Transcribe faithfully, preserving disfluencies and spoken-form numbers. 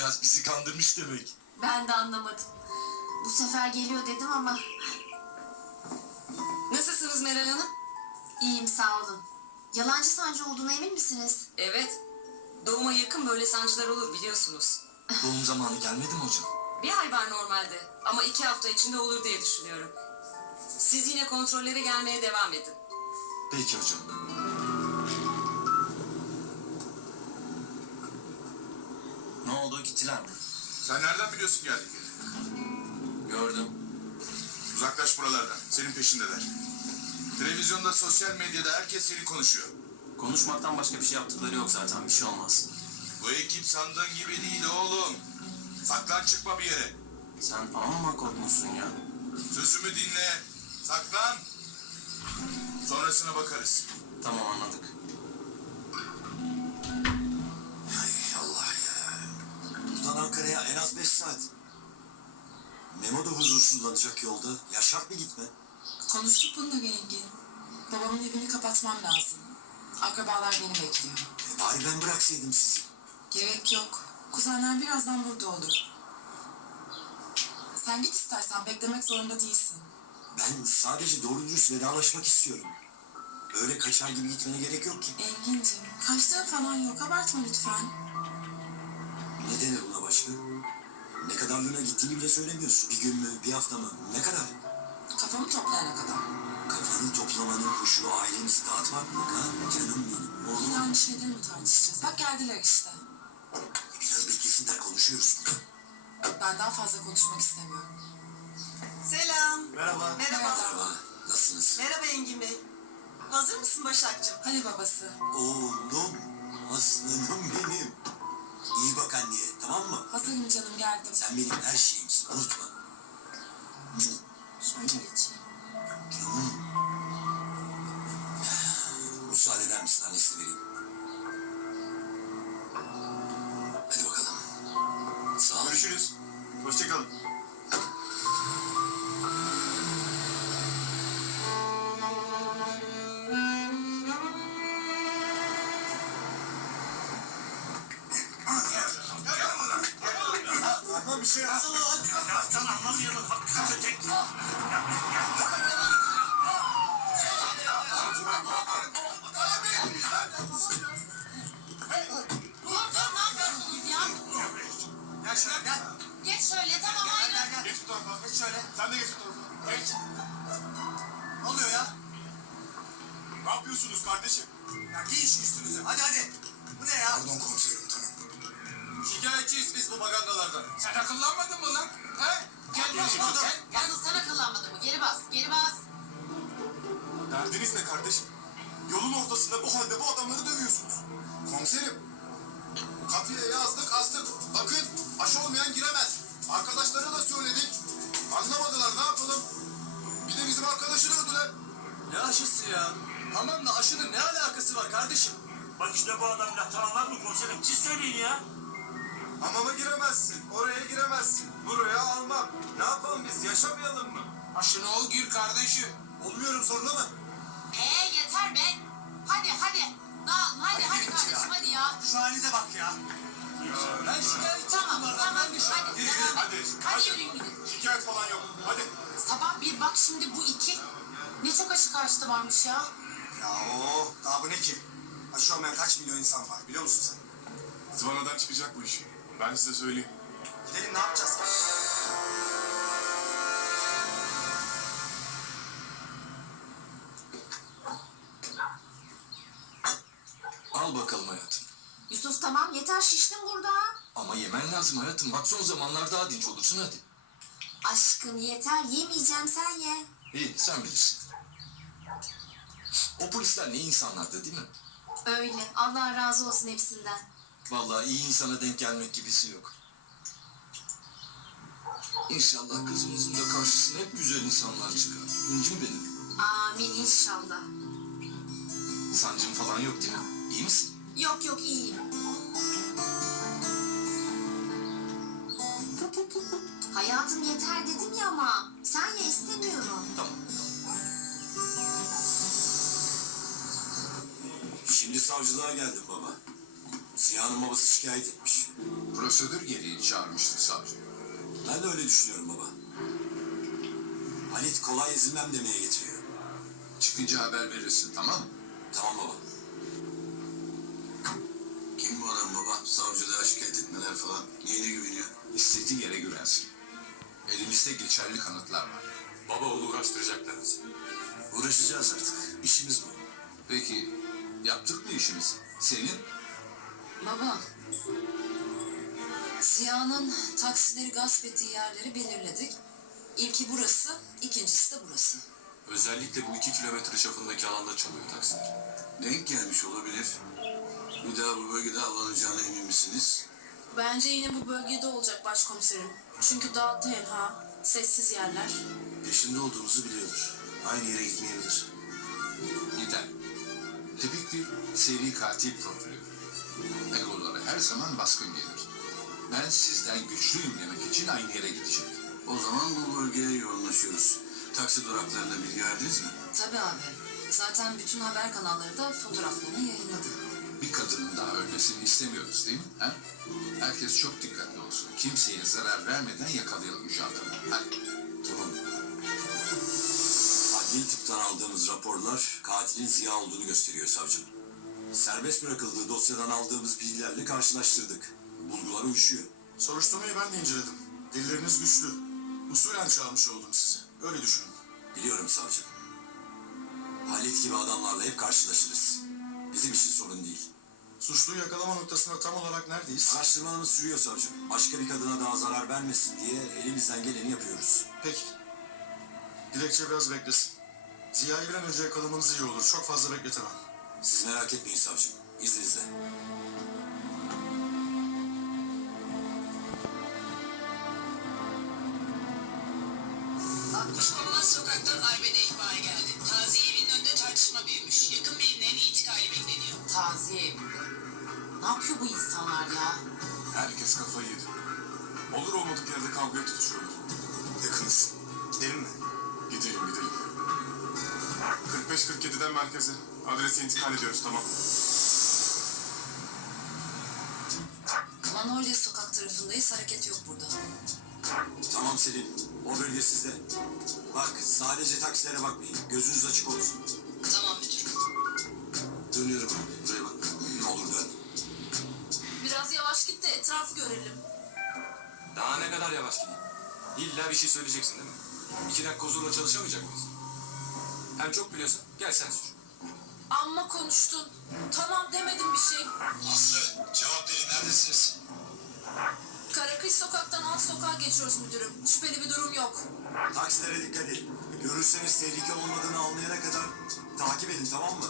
Kızcağız bizi kandırmış demek. Ben de anlamadım. Bu sefer geliyor dedim ama Nasılsınız Meral Hanım? iyiyim sağ olun. Yalancı sancı olduğuna emin misiniz? Evet. Doğuma yakın böyle sancılar olur biliyorsunuz. Doğum zamanı gelmedi mi hocam? Bir ay var normalde ama iki hafta içinde olur diye düşünüyorum. Siz yine kontrollere gelmeye devam edin. Peki hocam. Ne oldu, gittiler mi? Sen nereden biliyorsun geldikleri? Gördüm. Uzaklaş buralardan. Senin peşindeler. Televizyonda, sosyal medyada herkes seni konuşuyor. Konuşmaktan başka bir şey yaptıkları yok zaten, bir şey olmaz. Bu ekip sandığın gibi değil oğlum. Saklan, çıkma bir yere. Sen amma korkmuşsun ya. Sözümü dinle. Saklan. Sonrasına bakarız. Tamam, anladık. Ay Allah ya. Buradan Ankara'ya en az beş saat. Memo da huzursuzlanacak yolda. Yaşar bir gitme. Konuştuk bununla Engin. Babamın evini kapatmam lazım. Akrabalar beni bekliyor. E bari ben bıraksaydım sizi. Gerek yok. Kuzenler birazdan burada olur. Sen git istersen, beklemek zorunda değilsin. Ben sadece doğru dürüst vedalaşmak istiyorum. Öyle kaçar gibi gitmene gerek yok ki. Engin'cim, kaçtığın falan yok. Abartma lütfen. Ne denir buna başka? Ne kadarlığına gittiğini bile söylemiyorsun. Bir gün mü, bir hafta mı? Ne kadar? Kafamı toplayana kadar. Kafanı toplamanın koşulu ailemizi dağıtmak mı? Ha? Canım benim. Oğlum. Yine aynı şeyleri mi tartışacağız? Bak geldiler işte. Biraz beklesinler, konuşuyoruz. Ben daha fazla konuşmak istemiyorum. Selam. Merhaba. Merhaba. Merhaba. Nasılsınız? Merhaba Engin Bey. Hazır mısın Başakcığım? Hadi babası. Oğlum. Aslanım benim. İyi bak anneye, tamam mı? Hazırım canım, geldim. Sen benim her şeyimsin, unutma. Şöyle geçeyim. Canım. Müsaade eder misin, annesini vereyim? Hadi bakalım. Sağ ol. Görüşürüz. Hoşçakalın. Bir şey yapsana. Laftan anlamayalım hakkı kötek. Gel şuraya gel. Geç şöyle tamam ayrı. Gel gel. Geç bu tarafa. Geç şöyle. Sen de geç bu tarafa. Geç. Ne oluyor ya? Ne yapıyorsunuz kardeşim? Ya giyin şu üstünüzü. Hadi hadi. Bu ne ya? Pardon komiserim, tamam. Şikayetçiyiz biz bu magandalardan. Sen akıllanmadın mı lan? He? Gel gel Gel, burada. Yalnız sana kıllanmadı mı? Geri bas, geri bas. Derdiniz ne kardeşim? Yolun ortasında bu halde bu adamları dövüyorsunuz. Komiserim. Kapıya yazdık astık. Bakın aşı olmayan giremez. Arkadaşlara da söyledik. Anlamadılar, ne yapalım? Bir de bizim arkadaşı dövdüler. Ne aşısı ya? Hamamla aşının ne alakası var kardeşim? Bak işte bu adam laftan anlar mı komiserim? Siz söyleyin ya. Hamama giremezsin, oraya giremezsin, buraya almam. Ne yapalım biz, yaşamayalım mı? Aşına ol gir kardeşim. Olmuyorum sonra mı? Ee yeter be. Hadi hadi. Dağılın hadi hadi kardeşim hadi ya. Şu halinize bak ya. Ben şikayetçiyim Tamam bunlardan tamam kardeşim. hadi. Yürü, devam yürü, et. hadi, Hadi hadi. yürüyün gidin. Şikayet falan yok, hadi. Sabah bir bak şimdi bu iki. Ne çok aşı karşıtı varmış ya. Ya o, daha bu ne ki? Aşı olmayan kaç milyon insan var biliyor musun sen? Zıvanadan çıkacak bu iş. Ben size söyleyeyim. Gidelim, ne yapacağız? Al bakalım hayatım. Yusuf tamam yeter şiştin burada. Ama yemen lazım hayatım. Bak son zamanlar daha dinç olursun, hadi. Aşkım yeter yemeyeceğim sen ye. İyi, sen bilirsin. O polisler ne insanlardı değil mi? Öyle Allah razı olsun hepsinden. Vallahi iyi insana denk gelmek gibisi yok. İnşallah kızımızın da karşısına hep güzel insanlar çıkar. İncim benim. Amin inşallah. Sancın falan yok değil mi? İyi misin? Yok yok iyiyim. Hayatım yeter dedim ya ama sen ye istemiyorum. Tamam, tamam. Şimdi savcılığa geldim baba. Ziya'nın babası şikayet etmiş. Prosedür gereği çağırmıştı savcı. Ben de öyle düşünüyorum baba. Halit kolay ezilmem demeye getiriyor. Çıkınca haber verirsin, tamam mı? Tamam baba. Kim bu adam baba? Savcılığa şikayet etmeler falan. Neyine güveniyor? İstediği yere güvensin. Elimizde geçerli kanıtlar var. Baba oğlu uğraştıracaklar bizi. Uğraşacağız artık. İşimiz bu. Peki, yaptık mı işimizi? Senin? Baba, Ziya'nın taksileri gasp ettiği yerleri belirledik. İlki burası, ikincisi de burası. Özellikle bu iki kilometre çapındaki alanda çalıyor taksiler. Denk gelmiş olabilir. Bir daha bu bölgede avlanacağına emin misiniz? Bence yine bu bölgede olacak başkomiserim. Çünkü daha tenha, sessiz yerler. Peşinde olduğumuzu biliyordur. Aynı yere gitmeyebilir. Gider. Tipik bir seri katil profili. Egoları her zaman baskın gelir. Ben sizden güçlüyüm demek için aynı yere gidecek. O zaman bu bölgeye yoğunlaşıyoruz. Taksi duraklarına bilgi verdiniz mi? Tabii abi. Zaten bütün haber kanalları da fotoğraflarını yayınladı. Bir kadının daha ölmesini istemiyoruz değil mi? Ha? Herkes çok dikkatli olsun. Kimseye zarar vermeden yakalayalım şu adamı. Hadi. Tamam. Adli tıptan aldığımız raporlar katilin Ziya olduğunu gösteriyor savcım. Serbest bırakıldığı dosyadan aldığımız bilgilerle karşılaştırdık. Bulgular uyuşuyor. Soruşturmayı ben de inceledim. Delilleriniz güçlü. Usulen çağırmış oldum sizi. Öyle düşünün. Biliyorum savcım. Halit gibi adamlarla hep karşılaşırız. Bizim için sorun değil. Suçluyu yakalama noktasında tam olarak neredeyiz? Araştırmalarımız sürüyor savcım. Başka bir kadına daha zarar vermesin diye elimizden geleni yapıyoruz. Peki. Dilekçe biraz beklesin. Ziya'yı bir an önce yakalamanız iyi olur. Çok fazla bekletemem. Siz merak etmeyin savcım. İzninizle. altmış Konulan sokaktan arbede ihbarı geldi. Taziye evinin önünde tartışma büyümüş. Yakın birimlerin intikali bekleniyor. Taziye evinde. Ne yapıyor bu insanlar ya? Herkes kafayı yedi. Olur olmadık yerde kavgaya tutuşuyorlar. Yakınız. Gidelim mi? Gidelim gidelim. kırk beş kırk yedi'den merkeze. Adrese intikal ediyoruz, tamam. Manolya sokak tarafındayız, hareket yok burada. Tamam Selin. O bölge sizde. Bak sadece taksilere bakmayın. Gözünüz açık olsun. Tamam müdürüm. Dönüyorum. Buraya bak. Ne olur dön. Biraz yavaş git de etrafı görelim. Daha ne kadar yavaş gideyim? İlla bir şey söyleyeceksin değil mi? İki dakika huzurla çalışamayacak mıyız? Hem çok biliyorsun. Gel sen sür. Amma konuştun. Tamam demedim bir şey. Aslı cevap verin. Neredesiniz? Karakış sokaktan alt sokağa geçiyoruz müdürüm. Şüpheli bir durum yok. Taksilere dikkat edin. Görürseniz tehlike olmadığını anlayana kadar takip edin tamam mı?